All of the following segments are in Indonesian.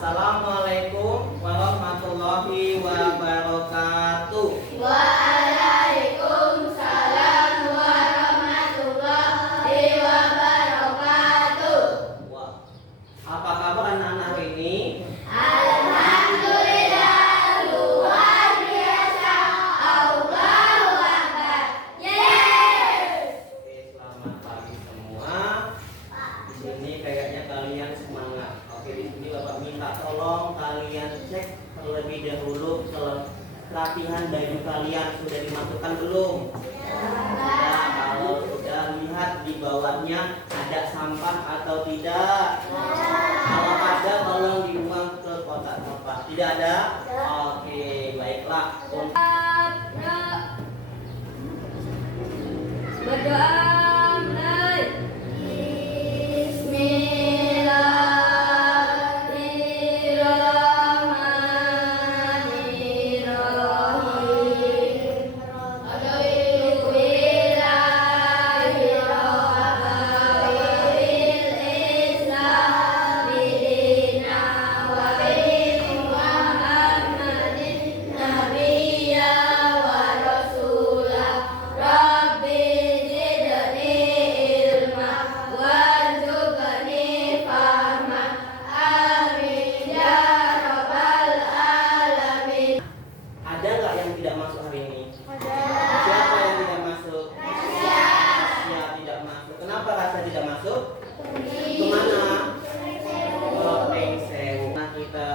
Assalamualaikum warahmatullahi wabarakatuh. Waalaikumsalam warahmatullahi wabarakatuh. Wah, apa kabar anak-anak hari ini? Alhamdulillah, luar biasa. Allahu Akbar. Yeay. Oke, selamat pagi semua. Di sini kayaknya kalian semangat. Oke, di sini Bapak minta tolong kalian cek terlebih dahulu latihan baju kalian sudah dimasukkan belum? Sudah. Kalau sudah, lihat di bawahnya ada sampah atau tidak. Kalau ada, tolong dibuang ke kotak sampah. Tidak ada? Oke, baiklah. Berdoa mulai. Bismillahirrahmanirrahim. Raditu billahi rabban bil Islam dinan wa bi Muhammadin nabiyya wa rasulah. Rabbi zidni ilma warzuqni fahma. Amin ya rabbal alamin. Ada nggak yang tidak masuk hari ini? Siapa yang tidak masuk? Rahasia tidak masuk. Kenapa Rahasia tidak masuk? Kemana? Oh, Pengsewu. Nah, kita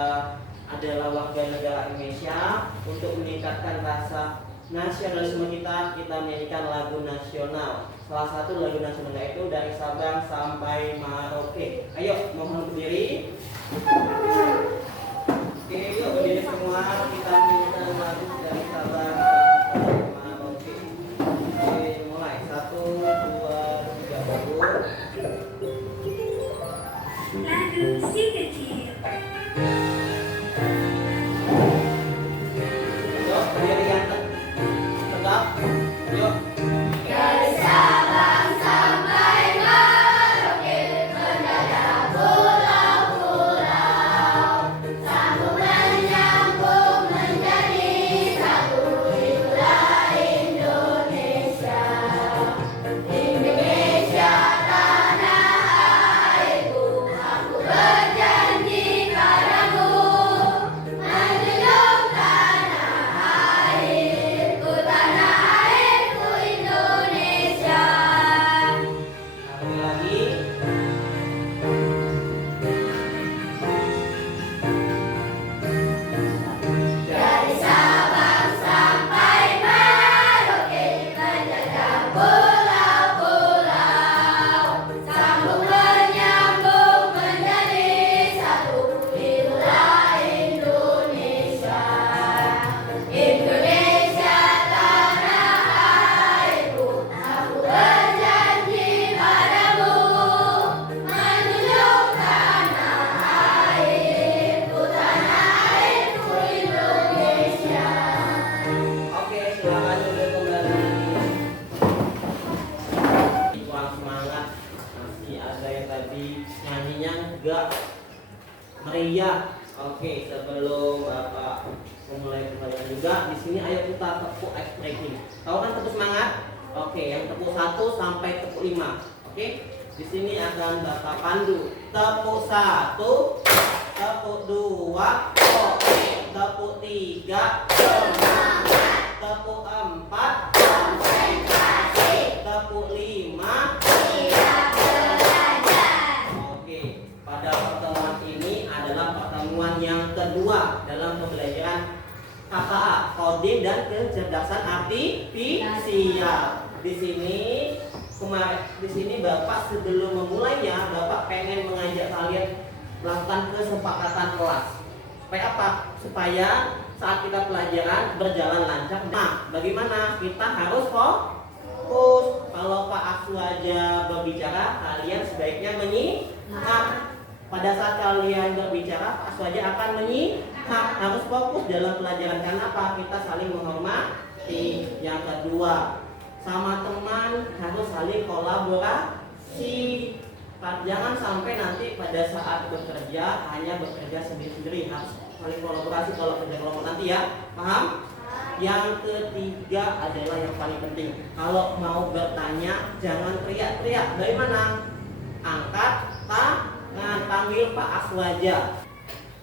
adalah warga negara Indonesia. Untuk meningkatkan rasa nasionalisme kita menyanyikan lagu nasional. Salah satu lagu nasional itu dari Sabang sampai Merauke. Ayo, mohon berdiri. Oke, yuk berdiri semua. Kita nyanyikan lagu dari Sabang sampai Merauke. Oke, mulai. 1, 2, 3, bagus. Lagu si kecil. Yuk, berdiri yang tegap. Yuk. Dari Sabang sampai Merauke, mendadak pulau-pulau, sambung menyambung menjadi satu. Itulah Indonesia. Indonesia tanah airku, aku berjanji padamu, menjunjung tanah airku, tanah airku Indonesia. Sekali lagi. Dari Sabang sampai Merauke, menjajah pulau-pulau, sambung menyambung menjadi satu. Itulah Indonesia. Indonesia tanah airku, aku berjanji padamu, menjunjung tanah airku, tanah airku Indonesia. Oke, silakan duduk kembali. Kurang semangat, masih ada yang tadi nyanyinya enggak meriah. Oke, sebelum Bapak memulai pembelajaran juga, di sini ayo kita tepuk ice breaking. Tahu kan tepuk semangat? Oke, yang tepuk 1 sampai tepuk 5. Oke, di sini akan Bapak pandu. Tepuk 1, tepuk 2, oke, tepuk 3, semangat, tepuk 4, konsentrasi, tepuk 5, Tidak belajar. oke. Pada pertemuan ini adalah pertemuan yang kedua dalam pembelajaran KKA, kode dan kecerdasan artifisial. Di sini Bapak sebelum memulainya, Bapak pengen mengajak kalian melakukan kesepakatan kelas. Supaya apa? Supaya saat kita pelajaran berjalan lancar. Nah, bagaimana? Kita harus fokus. Kalau Pak Aksu aja berbicara, kalian sebaiknya menyimak. Pada saat kalian berbicara, Pak Aksu aja akan menyimak. Harus fokus dalam pelajaran. Karena apa? Kita saling menghormati. Yang kedua, sama teman harus saling kolaborasi. Jangan sampai nanti pada saat bekerja hanya bekerja sendiri-sendiri, harus saling kolaborasi kalau kerja kelompok nanti ya. Paham? Yang ketiga adalah yang paling penting. Kalau mau bertanya jangan teriak-teriak. Dari mana? Angkat tangan, panggil Pak Aswaja.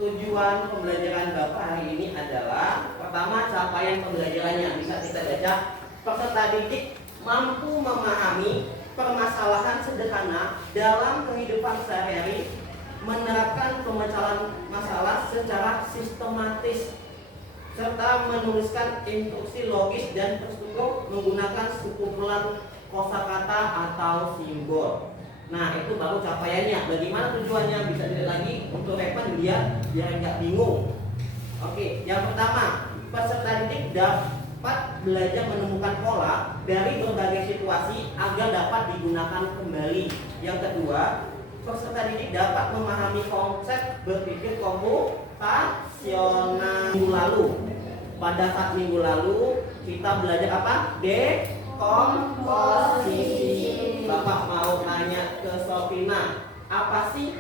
Tujuan pembelajaran Bapak hari ini adalah pertama, capaian pembelajarannya. Bisa kita baca, peserta didik mampu memahami permasalahan sederhana dalam kehidupan sehari-hari, menerapkan pemecahan masalah secara sistematis, serta menuliskan instruksi logis dan terstruktur menggunakan sekumpulan kosakata atau simbol. Nah, itu baru capaiannya. Bagaimana tujuannya? Bisa dilihat lagi untuk referensi biar nggak bingung. Oke, yang pertama, peserta didik dapat belajar menemukan pola dari berbagai situasi agar dapat digunakan kembali. Yang kedua, peserta didik dapat memahami konsep berpikir komputasional. Minggu lalu, pada saat minggu lalu kita belajar apa? Dekomposisi. Bapak mau tanya ke Sofina, apa sih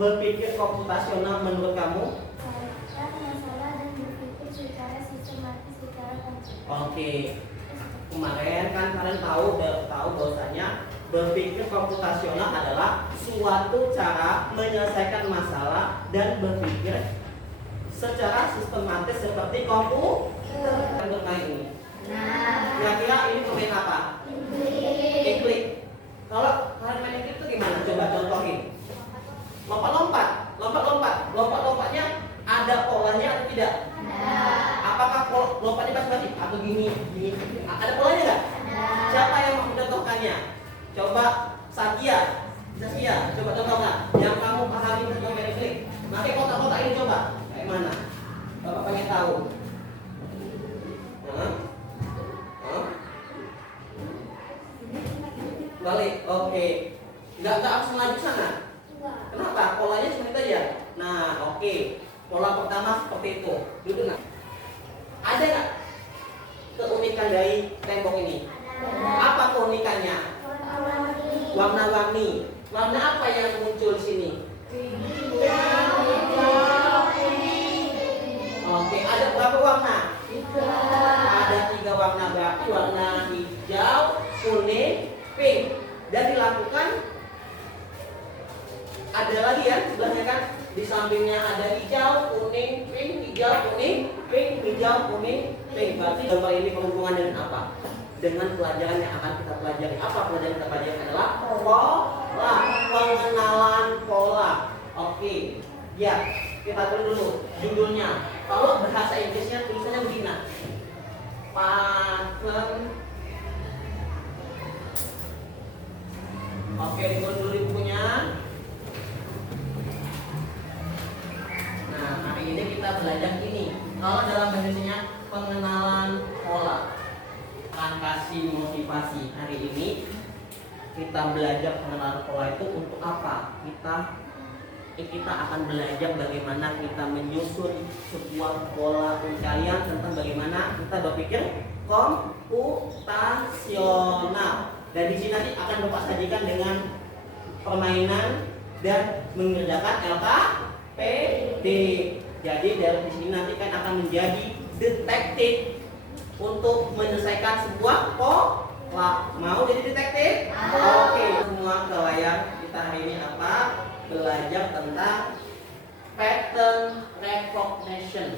berpikir komputasional menurut kamu? Melihat masalah dan berpikir secara sistematis secara konsisten. Oke, kemarin kan kalian tahu bahwasanya berpikir komputasional adalah suatu cara menyelesaikan masalah dan berpikir secara sistematis seperti komputer. Kan bermain ini. Nah, Kira-kira ini bermain apa? Klik. Kalau kalian main klik itu gimana? Coba contohin. Lompat-lompatnya ada polanya atau tidak? Apakah lompatnya basi-basi atau gini? Ada polanya nggak? Siapa yang mau mencontohkannya? Coba Satya, coba contohkan. Yang kamu pahami tentang main klik. Nanti kotak-kotak ini coba. Kayak mana? Bapak pengen tahu. Balik, oke. Nggak harus melaju sana. Kenapa? Polanya seperti itu aja. Nah, oke. Pola pertama seperti itu. Duduk nah. Ada nggak keunikan dari tembok ini? Apa keunikannya? Warna-warni. Warna apa yang muncul di sini? Oke, ada berapa warna? Ada 3 warna, berarti warna hijau, kuning, pink. Dan dilakukan ada lagi ya sebelahnya kan, di sampingnya ada hijau, kuning, pink, hijau, kuning, pink, hijau, kuning, pink. Berarti gambar ini berhubungan dengan apa? Dengan pelajaran yang akan kita pelajari. Apa pelajaran yang kita pelajari adalah pola, pengenalan pola. Oke, ya kita tulis dulu judulnya. Kalau bahasa Inggrisnya tulisannya begini. Pattern. Oke, ditulis dulu di bukunya. Nah, hari ini kita belajar ini. Kalau dalam bahasa Indonesia pengenalan pola. Akan kasih motivasi. Hari ini kita belajar pengenalan pola itu untuk apa? Kita akan belajar bagaimana kita menyusun sebuah pola pencarian tentang bagaimana kita berpikir komputasional. Dan di sini nanti akan Bapak sajikan dengan permainan dan mengerjakan LKPD. Jadi dari sini nanti kan akan menjadi detektif untuk menyelesaikan sebuah pola. Mau jadi detektif? Oke, semua ke layar. Kita hari ini apa? Belajar tentang pattern recognition.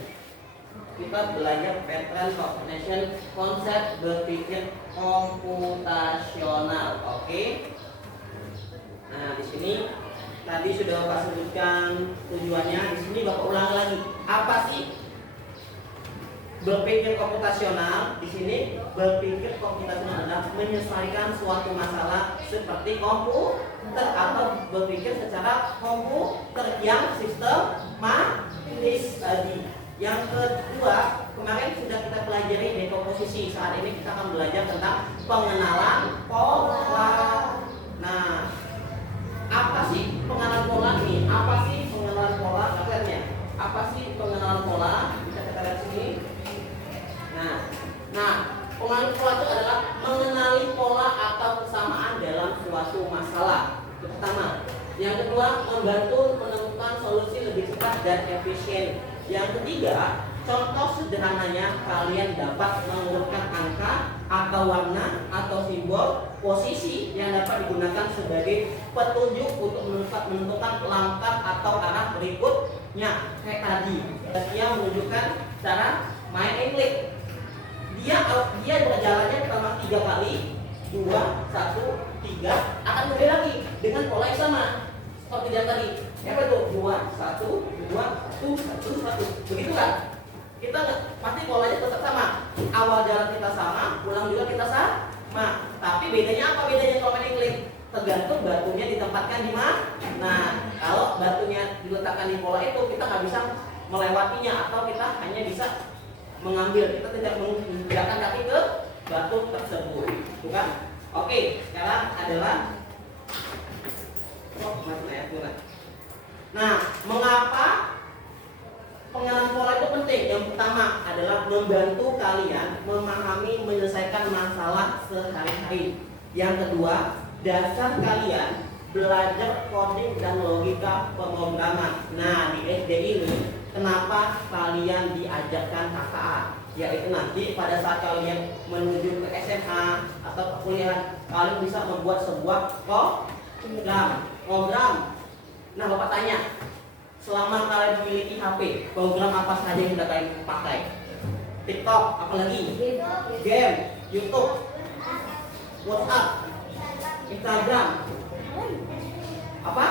Kita belajar pattern recognition, konsep berpikir komputasional. Oke. Nah, di sini tadi sudah Bapak sebutkan tujuannya. Di sini Bapak ulang lagi. Apa sih berpikir komputasional? Di sini berpikir komputasional adalah menyelesaikan suatu masalah seperti komputer atau berpikir secara komputer yang sistematis tadi. Yang kedua, kemarin sudah kita pelajari dekomposisi. Saat ini kita akan belajar tentang pengenalan pola. Nah, apa sih pengenalan pola ini? Apa sih pengenalan pola? Lihatnya. Apa sih pengenalan pola? Bisa kita lihat sini. Nah, pengenalan pola itu adalah mengenali pola atau kesamaan dalam suatu masalah. Kita Yang kedua, membantu menemukan solusi lebih cepat dan efisien. Yang ketiga, contoh sederhananya kalian dapat mengurutkan angka atau warna atau simbol posisi yang dapat digunakan sebagai petunjuk untuk menentukan langkah atau arah berikutnya. Kayak tadi, dia menunjukkan cara main engklik. Dia berjalannya pertama 3 kali, 2, 1, 3, akan kembali lagi dengan pola yang sama seperti yang tadi. Apa itu? 2, 1, 2, 1, 1. Begitu kan? Kita pasti polanya tetap sama. Awal jalan kita sama, pulang juga kita sama. Tapi bedanya apa? Bedanya kalau main engklik? Tergantung batunya ditempatkan di mana. Nah, kalau batunya diletakkan di pola itu, kita nggak bisa melewatinya atau kita hanya bisa mengambil, kita tidak menggerakkan kaki ke batu tersebut, bukan? Oke, sekarang adalah nah, mengapa pengenalan pola itu penting? Yang pertama adalah membantu kalian memahami menyelesaikan masalah sehari-hari. Yang kedua, dasar kalian belajar coding dan logika pemrograman. Nah, di SD ini kenapa kalian diajarkan KKA? Yaitu nanti pada saat kalian menuju ke SMA atau ke kuliah, kalian bisa membuat sebuah program. Nah, Bapak tanya, selama kalian memiliki HP, program apa saja yang sudah kalian pakai? TikTok, apalagi? Game, YouTube, WhatsApp, Instagram, apa?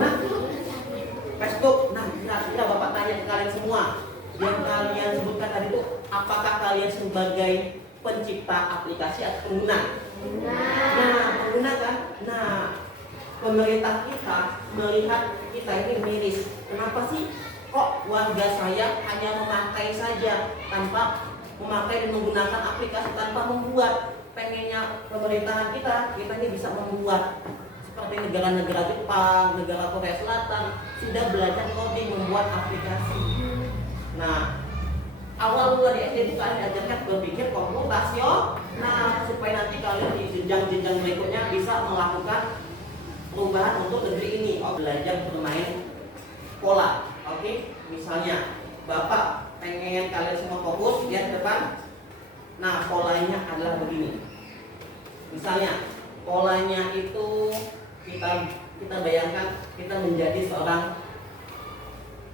Nah, Facebook. Nah, kira-kira Bapak tanya ke kalian semua, yang kalian sebutkan tadi itu, apakah kalian sebagai pencipta aplikasi atau pengguna? Nah, pengguna kan? Nah, pemerintah kita melihat kita ini miris. Kenapa sih kok warga saya hanya memakai saja tanpa memakai dan menggunakan aplikasi tanpa membuat? Pengennya pemerintahan kita ini bisa membuat seperti negara-negara Jepang, negara Korea Selatan sudah belajar coding, membuat aplikasi. Nah, awal mula di SD itu kalian diajarkan berpikir komputasional, supaya nanti kalian di jenjang-jenjang berikutnya bisa melakukan perubahan untuk negeri ini. Belajar bermain pola. Oke, misalnya Bapak pengen kalian semua fokus lihat ke depan. Nah, polanya adalah begini. Misalnya polanya itu kita bayangkan kita menjadi seorang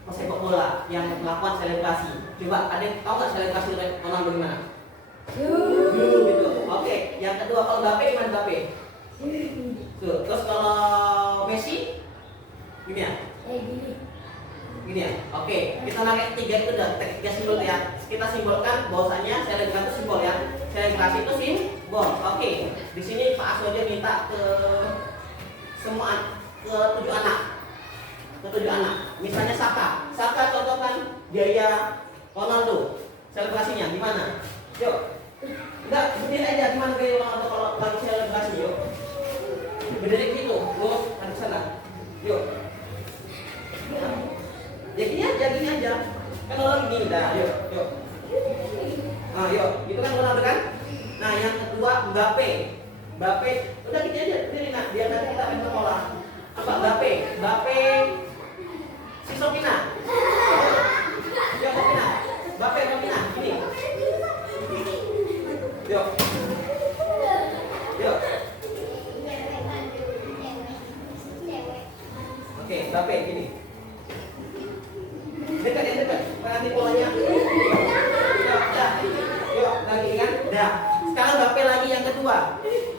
pesepak bola yang melakukan selebrasi. Coba ada yang tahu nggak selebrasi Ronaldo gimana? Gitu. Oke, yang kedua kalau Mbappe gimana Mbappe? Terus kalau Messi gini ya? Gini ya. Oke, kita pakai 3 itu dah, 3 simbol ya. Kita simbolkan bahwasanya selebrasi itu simbol ya. Selebrasi itu simbol. Oke. Di sini Pak Aswadi minta ke semua ke 7 anak. Ke 7 anak. Misalnya Saka. Saka contohkan gaya Ronaldo. Selebrasinya gimana? Yuk. Enggak, berdiri aja gimana gaya Ronaldo kalau lagi selebrasi, yuk. Berdiri gitu. Terus ada sana. Yuk. Ya gini aja. Kan orang gini dah, yuk. Nah, yuk, itu kan Ronaldo kan? Nah, yang kedua Mbappe, udah gini aja, berdiri nak, biar nanti kita main bola. Apa Mbappe si Sofina. Ya Sofina, Mbappe, gini. Yuk. Oke, Mbappe gini. Dekat, nanti polanya. Yuk, lagi kan? Dah. Sekarang Mbappe lagi yang kedua.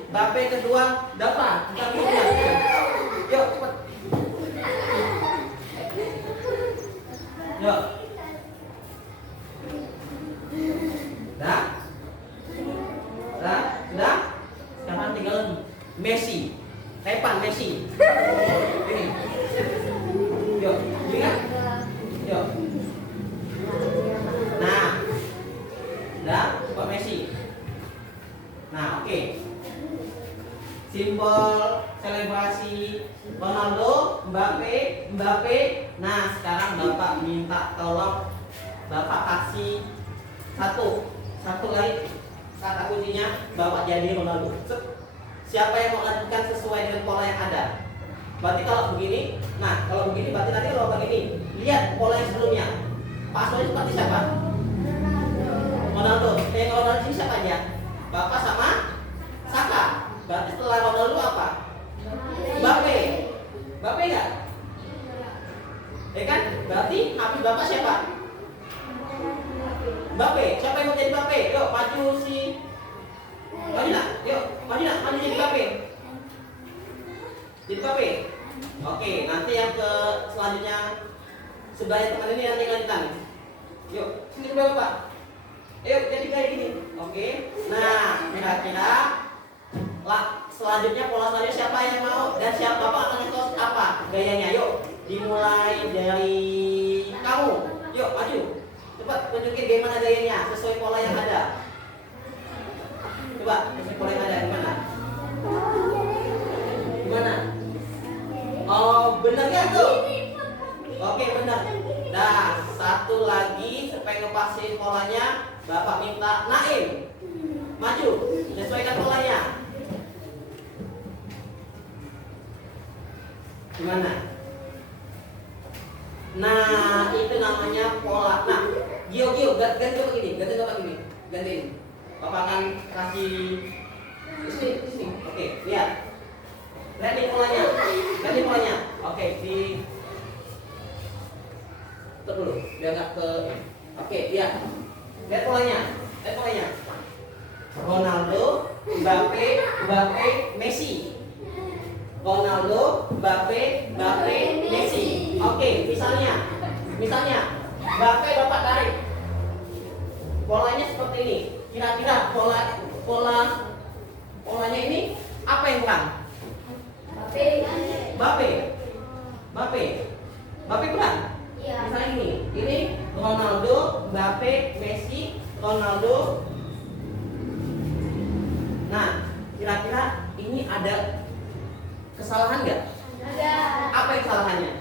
Mbappe kedua, dapat. Yuk, cepat. Yuk. Dah. Sudah. Sekarang tinggal Messi. Tepan Messi. Ini. Yuk, ingat. Yuk. Nah, udah Pak Messi. Nah, oke. Simbol selebrasi Ronaldo, Mbappe. Nah, sekarang Bapak minta tolong Bapak kasih satu lagi kata kuncinya Bapak jadi Ronaldo. Siapa yang mau lakukan sesuai dengan pola yang ada? Berarti kalau begini, nah kalau begini berarti nanti kalau begini, lihat pola yang sebelumnya. Pak Aswadi seperti siapa? Ronaldo. Yang Ronaldo ini siapa aja? Bapak sama Saka. Berarti setelah Ronaldo apa? Mbappe. Mbappe enggak? Kan? Berarti habis Bapak siapa? Mbappe. Siapa yang mau jadi Mbappe? Yuk maju si. Maju nak. Yuk maju nak. Maju jadi Mbappe. Jadi Mbappe. Oke, nanti yang ke selanjutnya sebelahnya teman ini nanti lanjutan. Yuk, sini dulu Pak. Ayo jadi kayak gini. Oke. Nah, kira-kira selanjutnya pola selanjutnya siapa yang mau dan siapa Bapak akan ngetos apa gayanya? Yuk, dimulai dari kamu. Yuk, maju. Cepat tunjukin gimana gayanya sesuai pola yang ada. Coba, sesuai pola yang ada gimana? Gimana? Oh, benar ya tuh? Oke, benar. Nah, satu lagi supaya ngepasin polanya, Bapak minta Naim maju, sesuaikan polanya. Gimana? Nah, itu namanya pola. Nah, Gio, ganti Bapak gini. Gantiin. Bapak akan kasih di sini. Oke, lihat. Lihat nih polanya. Oke, di tutup dulu, biar nggak ke. Oke, lihat. Lihat polanya. Ronaldo, Mbappe, Messi. Ronaldo, Mbappe, Messi. Oke, misalnya Mbappe Bapak tarik. Polanya seperti ini. Kira-kira polanya ini apa yang kurang? Mbappe kurang? Iya. Misalnya ini Ronaldo, Mbappe, Messi, Ronaldo. Nah, kira-kira ini ada kesalahan nggak? Ada. Apa yang kesalahannya?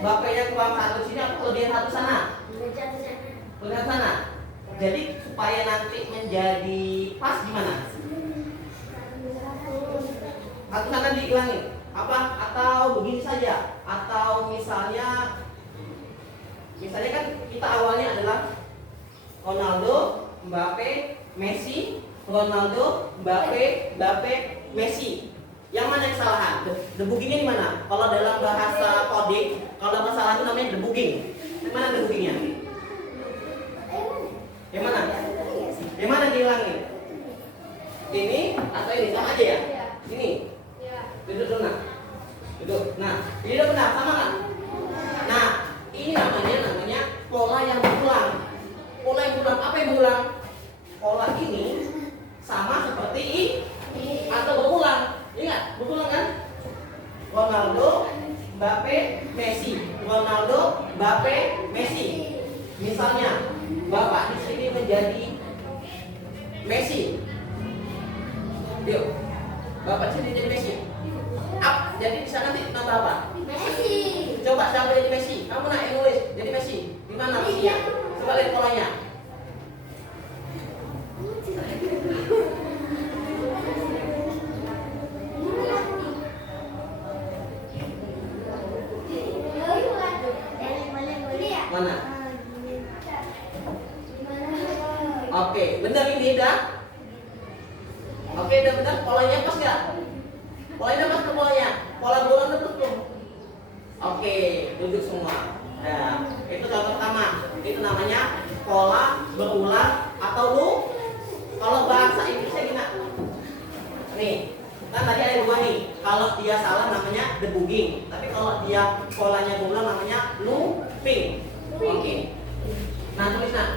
Mbappe-nya kurang satu sini atau kelebihan satu sana? Kelebihan sana. Jadi supaya nanti menjadi pas gimana? Satu sana dihilangin. Apa? Atau begini saja? Atau misalnya kan kita awalnya adalah Ronaldo, Mbappe, Messi, Ronaldo, Mbappe, Messi. Yang mana kesalahan? Debuggingnya di mana? Kalau dalam bahasa coding, kalau masalah itu namanya debugging. Yang mana debuggingnya? Yang mana? Yang mana dihilangin? Ini atau ini sama aja ya? Ini. Duduk dulu nak. Duduk. Nah, ini udah benar sama kan? Nah, ini namanya pola yang berulang. Pola yang berulang apa yang berulang? Pola ini sama seperti ini atau berulang. Ingat, berulang kan? Ronaldo, Mbappe, Messi. Ronaldo, Mbappe, Messi. Misalnya, Bapak di sini menjadi Messi. Yuk. Bapak sini jadi Messi. Jadi di sana nanti nama apa? Messi. Coba siapa jadi Messi? Kamu nak yang nulis jadi Messi. Di mana Messinya? Coba lihat polanya. Mana? Oke, benar ini dah. Oke, udah benar. Polanya pas nggak? Polanya pas ke polanya. Pola bola udah belum? Oke, duduk semua. Nah, itu contoh pertama. Itu namanya pola berulang atau lu. Kalau bahasa Inggrisnya gimana? Nih, kan tadi ada dua nih. Kalau dia salah namanya debugging. Tapi kalau dia polanya berulang namanya looping. Oke. Nah, tulis nak.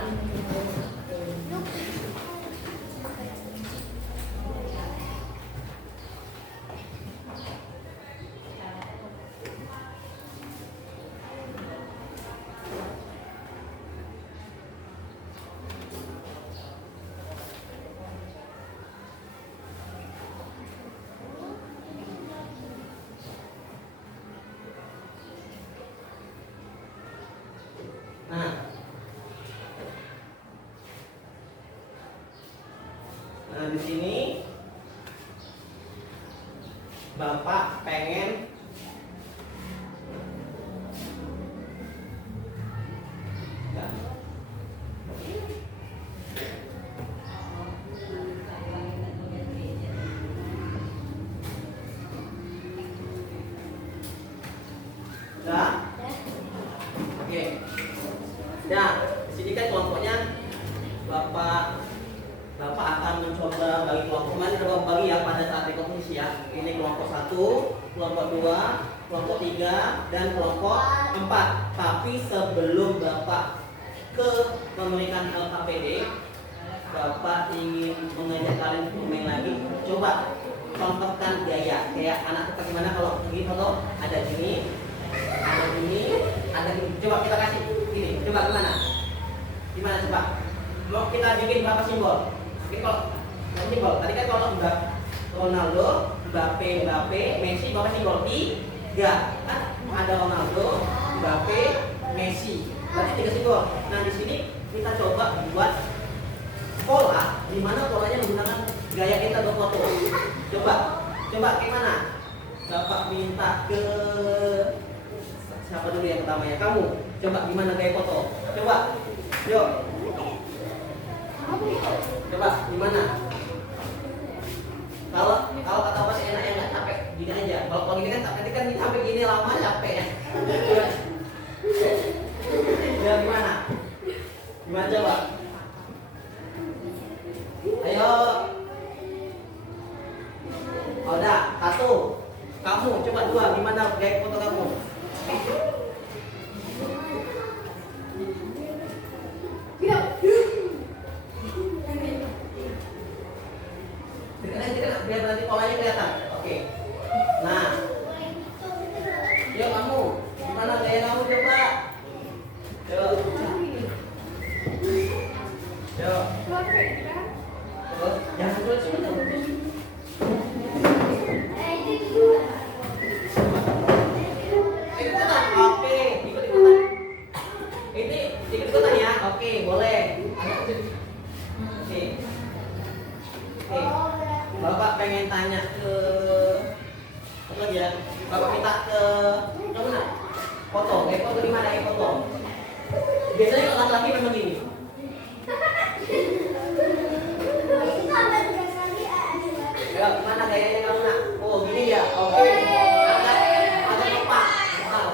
Nah, di sini Bapak pengen Udah? Oke. Nah, di sini kan kelompoknya Bapak akan mencoba bagi kelompok. Kemarin ada bagi ya pada saat rekomendasi ya. Ini kelompok 1, kelompok 2, kelompok 3, dan kelompok 4. Tapi sebelum Bapak memberikan LKPD, Bapak ingin mengajak kalian bermain lagi. Coba contohkan gaya kayak anak kita gimana kalau pergi foto ada gini, ada gini, ada gini. Coba kita kasih gini. Coba gimana? Gimana coba? Mau kita bikin berapa simbol? Mungkin kalau simbol. Tadi kan kalau udah Ronaldo, Mbappe, Messi berapa simbol? 3. Kan ada Ronaldo, Mbappe, Messi. Berarti 3 simbol. Nah di sini kita coba buat pola, di mana polanya menggunakan gaya kita berfoto. Coba gimana? Bapak minta ke siapa dulu yang pertama ya? Kamu. Coba gimana gaya foto? Coba. Yuk. Coba gimana? Kalau kata Mas enak ya nggak capek, gini aja. Kalau gini kan capek, kan sampai gini lama capek ya. Ya gimana? Gimana coba? Ayo. Oh, udah, 1. Kamu coba 2. Gimana gaya foto kamu? Biar nanti polanya kelihatan. Oke. Nah, yuk kamu, gimana gaya kamu coba? Yuk. Terus, jangan terus sebentar. Ikutan, oke, ikut-ikutan. Ini ikut-ikutan ya, oke, boleh. Oke. Bapak pengen tanya ke apa lagi ya? Bapak minta ke mana? Foto, foto di mana foto? Biasanya kalau laki-laki memang gini. Ya, gimana gayanya kamu nak? Oh gini ya, oke. Ada lepak.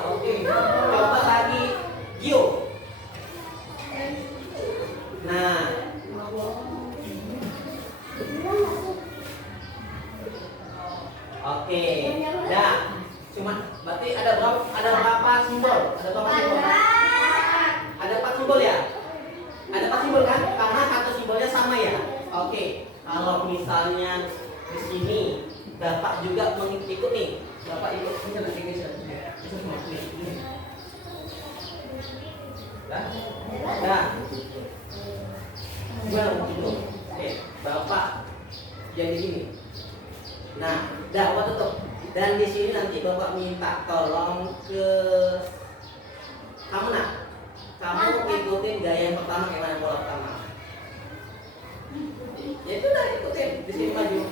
Oke. Coba lagi, Gio. Nah. Oke, dah. Cuma berarti ada berapa simbol? Ada berapa simbol? Ada 4 simbol ya? Ada 4 simbol kan? Karena satu simbolnya sama ya. Oke, kalau misalnya di sini Bapak juga mengikut nih. Bapak ikut ini lagi guys. Dah. Gimana begitu? Oke, Bapak jadi gini. Nah, dah buat tutup. Dan di sini nanti Bapak minta tolong ke kamu nak. Kamu ikutin gaya yang pertama kayak mana pola pertama. Ya itu dah ikutin di sini maju.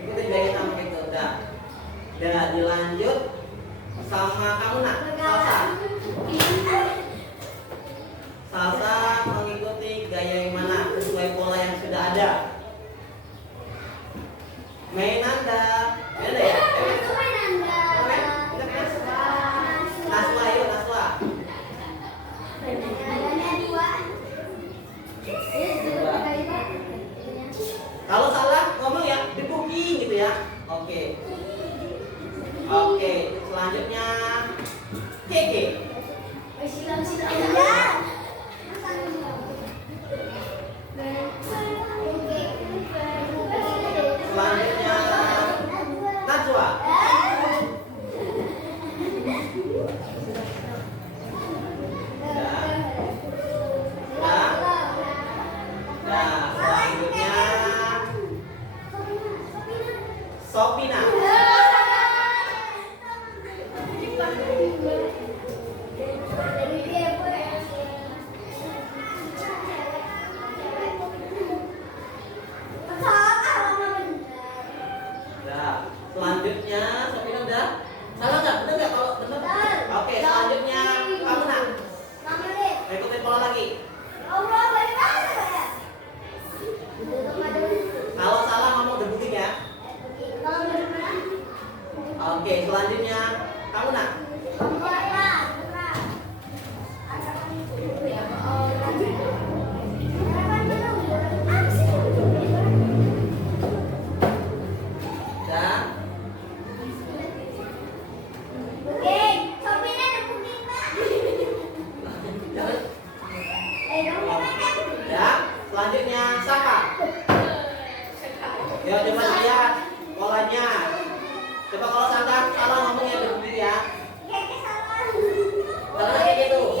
Ikutin gaya sama kayak itu udah. Dan dilanjut sama kamu nak. Salsa mengikuti gaya yang mana sesuai pola yang sudah ada. Main Nanda ya? Naswa yuk, Naswa. Kalau salah ngomong ya, dibuking gitu ya. Oke. Oke, selanjutnya Keke. Selanjutnya Najwa. Selanjutnya Sopina. Selanjutnya Selanjutnya kamu nak. Dan ya, selanjutnya siapa? Ya coba lihat polanya. Coba kalau salah ngomongnya begini ya. Salah kayak gitu.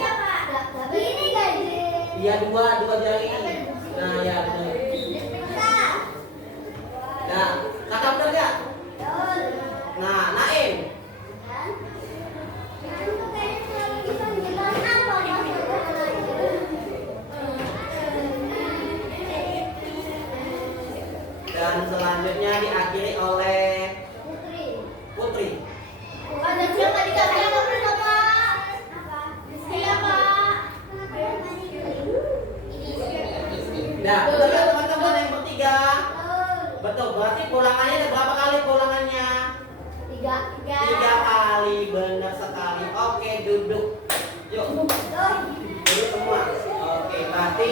Iya dua jari. Nah ya benar. Nah, kakak benar nggak? Nah, Naim. Dan selanjutnya diakhiri oleh Putri. Nah, betul ya teman-teman yang bertiga? Betul, berarti pulangannya ada berapa kali pulangannya? 3 kali, benar sekali. Oke, duduk. Yuk, duduk semua. Oke, berarti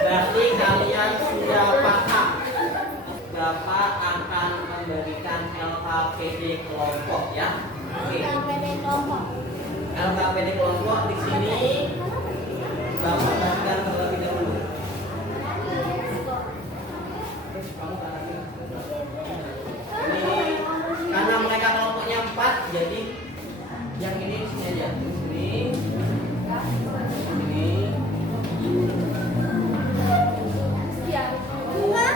berarti kalian sudah paham. Bapak akan memberikan LKPD kelompok ya. Oke. LKPD kelompok di sini Bapak bagikan terlebih dahulu. Ini karena mereka kelompoknya 4, jadi yang ini sini aja. Sini. Ini. Lihat semua.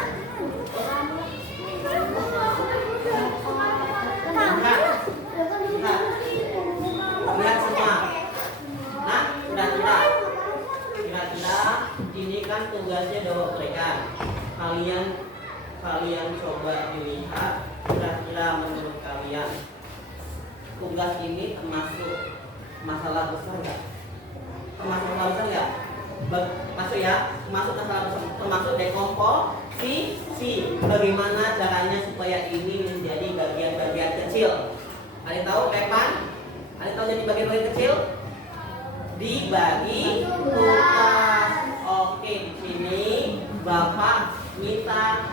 Nah, kira-kira ini kan tugasnya Bapak berikan. Kalian coba dilihat. Kira-kira menurut kalian tugas ini termasuk masalah besar nggak? Termasuk masalah besar nggak? Masuk ya, masuk masalah besar, termasuk dekomposisi. Bagaimana caranya supaya ini menjadi bagian-bagian kecil? Ada tahu kapan? Ada tahu jadi bagian-bagian kecil? Dibagi tugas. Oke, di sini Bapak minta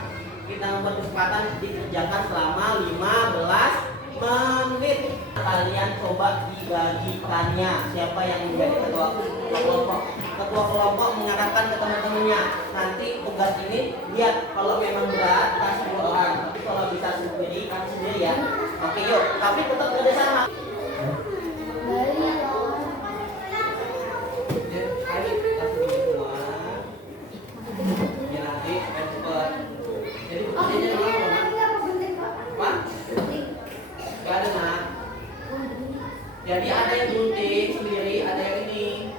kita membuat kesempatan dikerjakan selama 15 menit. Kalian coba dibagikannya. Siapa yang menjadi ketua kelompok? Ketua kelompok mengatakan ke teman-temannya, nanti tugas ini lihat kalau memang berat kasih 2 orang, tapi kalau bisa sendiri kasih sendiri ya. Oke yuk, tapi tetap kerjasama. Jadi ada yang gunting sendiri, ada yang ini.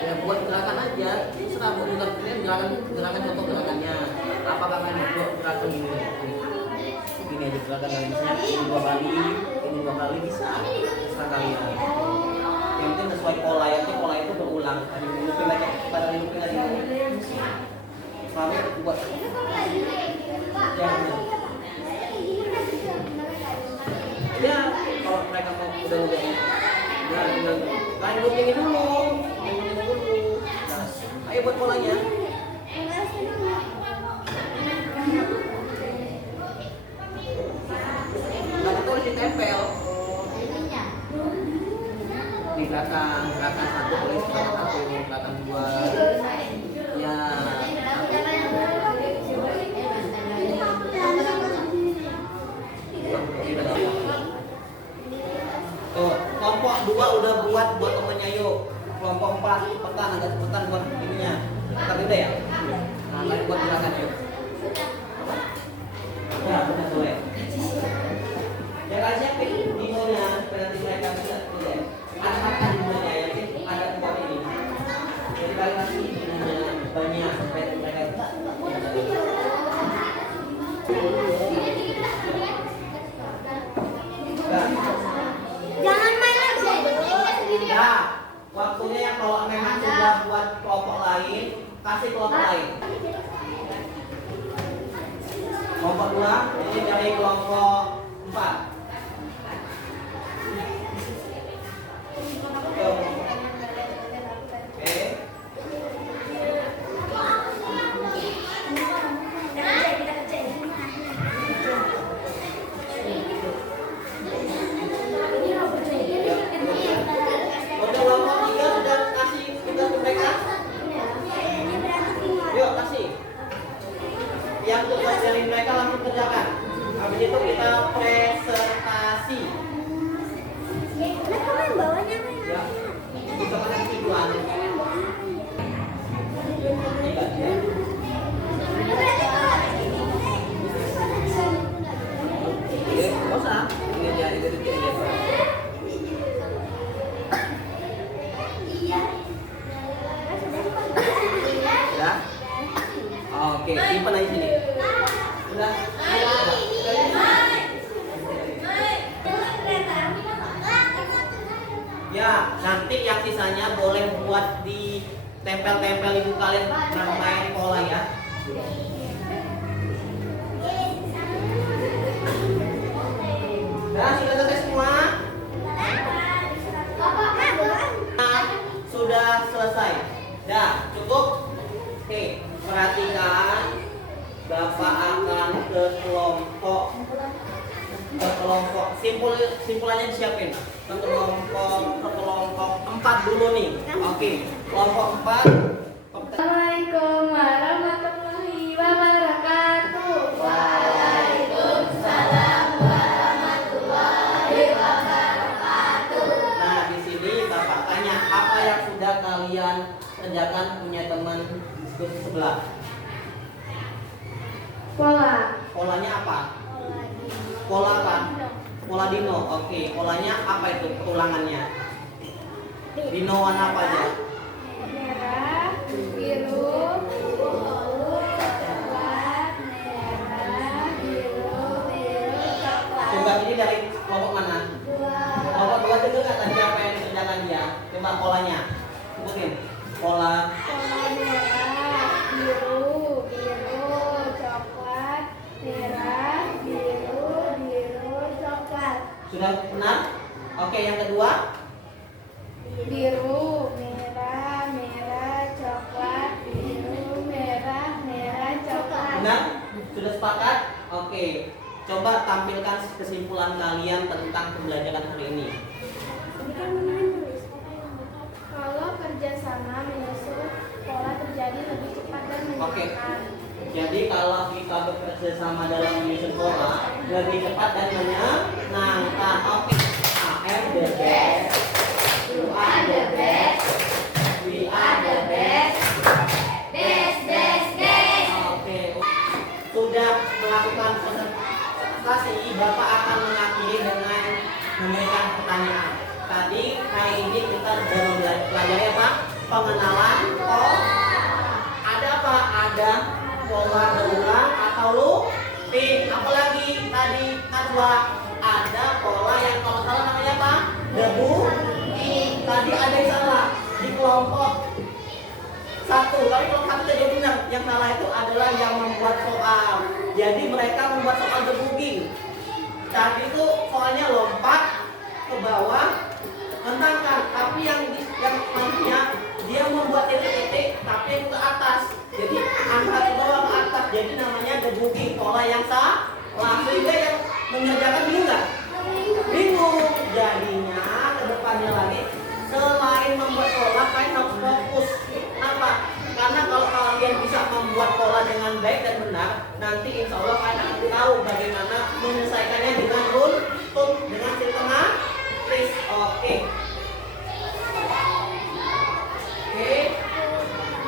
Ya buat gerakan aja, serah mau gerakan contoh gerakannya. Apakah kalian buat gerakan gini aja gerakan kalian misalnya ini 2 kali, ini 2 kali bisa kalian. Yang penting sesuai pola itu berulang. Ada lupin lagi, sampai buat ya kalau mereka mau udah lain lupin dulu. Nah, ayo buat polanya. Ditempel di gerakan 1 oleh gerakan 2 ya. Tuh, kelompok 2 udah buat temennya yuk. Kelompok 4 agak cepetan buat ininya. Ntar udah ya. Nah, kalian buat gerakan yuk. Ya, benar boleh. Ya kan siapin dimonya, nanti mereka bisa lihat. 4. Oke. Udah kelompok 3 sudah kasih tugas ke mereka? Yuk kasih. Yang tugas dari mereka langsung kerjakan. Habis itu kita presentasi. Ya. Kita kan tujuan. Ya. Oke, simpan aja sini. Udah. Ya, nanti yang sisanya boleh buat di tempel-tempel ibu kalian main pola ya. Nah, sudah selesai semua? Nah, sudah selesai. Dah, cukup? Oke, perhatikan. Bapak akan ke kelompok. Simpulannya disiapin. Ke kelompok 4 dulu nih. Oke, kelompok 4. Assalamualaikum warahmatullahi wabarakatuh. Nah, di sini Bapak tanya apa yang sudah kalian kerjakan punya teman di sebelah. Polanya apa? Pola apa? Pola dino. Oke, polanya apa itu tulangannya? Dino warna apa aja? Merah, biru, coklat, merah, biru, coklat. Coba ini dari kelompok mana? Kelompok 2 juga nggak tadi apa yang dikerjakan dia? Coba polanya. Sebutin. Pola Pola merah, biru, coklat, merah, biru, coklat. sudah benar? Oke, yang kedua. Biru, merah, coklat, biru, merah, coklat. Benar? Sudah sepakat? Oke. Coba tampilkan kesimpulan kalian tentang pembelajaran hari ini. Kalau kerjasama menyusun pola terjadi lebih cepat dan Oke. menyenangkan. Jadi kalau kita bekerja sama dalam menyusun pola lebih cepat dan menyenangkan. Oke. I am the best. You are the best. We are the best. Oke. Sudah melakukan presentasi, Bapak akan mengakhiri dengan memberikan pertanyaan. Tadi hari ini kita baru belajar apa? Pengenalan ada apa? Ada pola berulang atau looping. Apalagi tadi kedua ada pola yang kalau salah namanya apa? Debugging. Tadi ada yang salah di kelompok 1. Tapi kelompok 1 jadi benar. Yang salah itu adalah yang membuat soal. Jadi mereka membuat soal debugging. Tadi itu soalnya lompat ke bawah, hentangkan. Tapi yang namanya dia membuat titik-titik tapi yang ke atas. Jadi angkat ke bawah ke atas. Jadi namanya debugging, pola yang salah. Sehingga yang mengerjakan bingung nggak? Bingung. Jadinya ke depannya lagi selain membuat pola, kalian harus fokus. Kenapa? Karena kalau kalian bisa membuat pola dengan baik dan benar, nanti insya Allah kalian akan tahu bagaimana menyelesaikannya dengan runtut, dengan sistematis. Oke.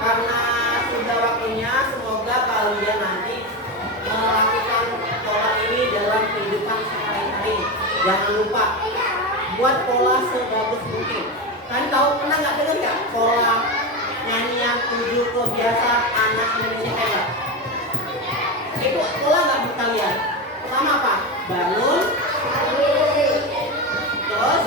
Karena sudah waktunya, semoga kalian nanti melakukan pola ini dalam kehidupan sehari-hari. Jangan lupa buat pola sebagus mungkin. Kalian tahu pernah nggak dengar nggak pola nyanyian 7 kebiasaan anak Indonesia hebat? Itu pola nggak buat kalian? Pertama apa? Bangun, terus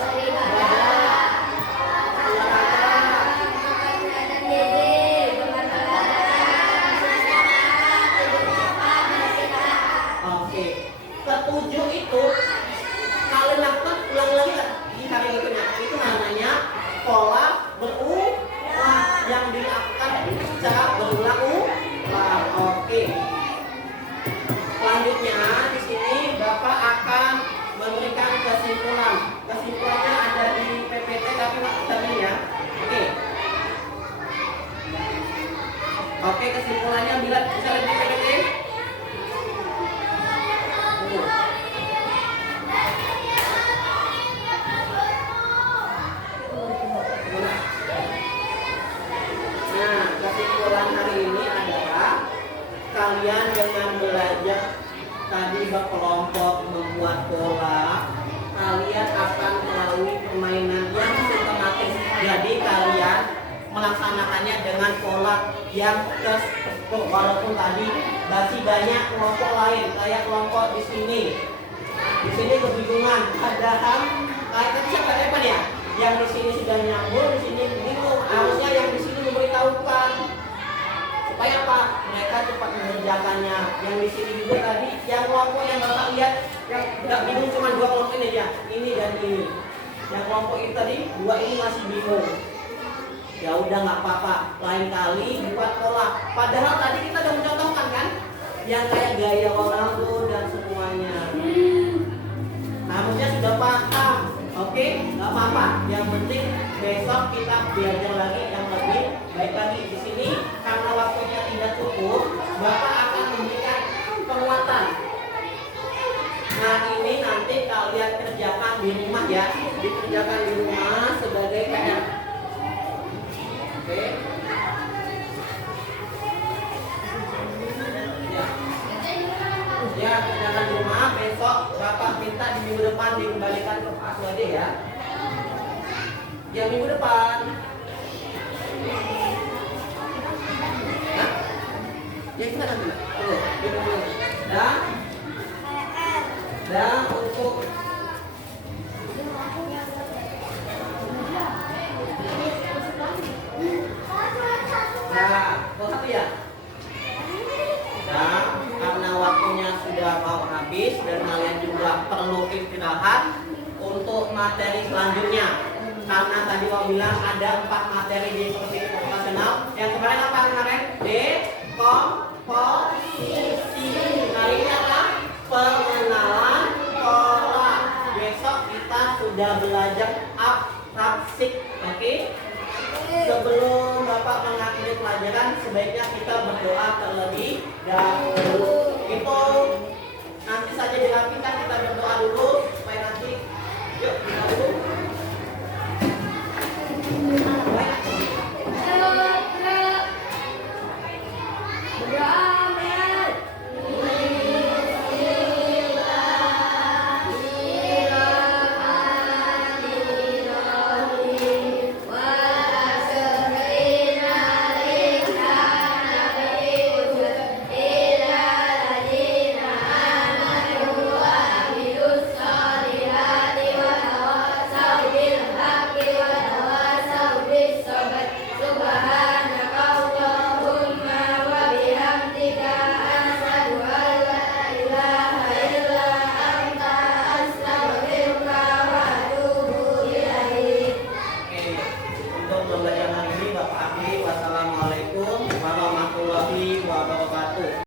ketujuh itu yang walaupun tadi masih banyak kelompok lain kayak kelompok di sini. Di sini kebingungan. Padahal kayak tadi siapa Evan ya? Yang di sini sudah nyambung, di sini bingung. Harusnya yang di sini memberitahukan supaya apa? Mereka cepat mengerjakannya. Yang di sini juga tadi, yang kelompok yang Bapak lihat, yang nggak bingung cuma dua kelompok ini aja, ini dan ini. Yang kelompok itu tadi dua ini masih bingung. Ya udah nggak apa-apa, lain kali buat pola. Padahal tadi kita udah mencontohkan kan, yang kayak gaya Ronaldo dan semuanya. Harusnya sudah paham, oke? Nggak apa-apa. Yang penting besok kita belajar lagi yang lebih baik lagi di sini. Karena waktunya tidak cukup, Bapak akan memberikan penguatan. Nah ini nanti kalian kerjakan di rumah ya, dikerjakan di rumah sebagai PR. Oke. Ya, kerjakan di rumah. Besok Bapak minta di minggu depan dikembalikan ke Pak Aswadi ya. Ya minggu depan. Hah? Ya kita nanti. Tunggu. Dan untuk satu ya. Nah, karena waktunya sudah mau habis dan kalian juga perlu istirahat untuk materi selanjutnya. Karena tadi Wak bilang ada 4 materi di Ekonomi Vokasional. Yang kemarin apa kemarin? Komposisi. Hari ini apa? Pengenalan pola. Besok kita sudah belajar abstraksi. Oke? Sebelum Bapak mengakhiri pelajaran, sebaiknya kita berdoa terlebih dahulu. Itu nanti saja dirapikan, kita berdoa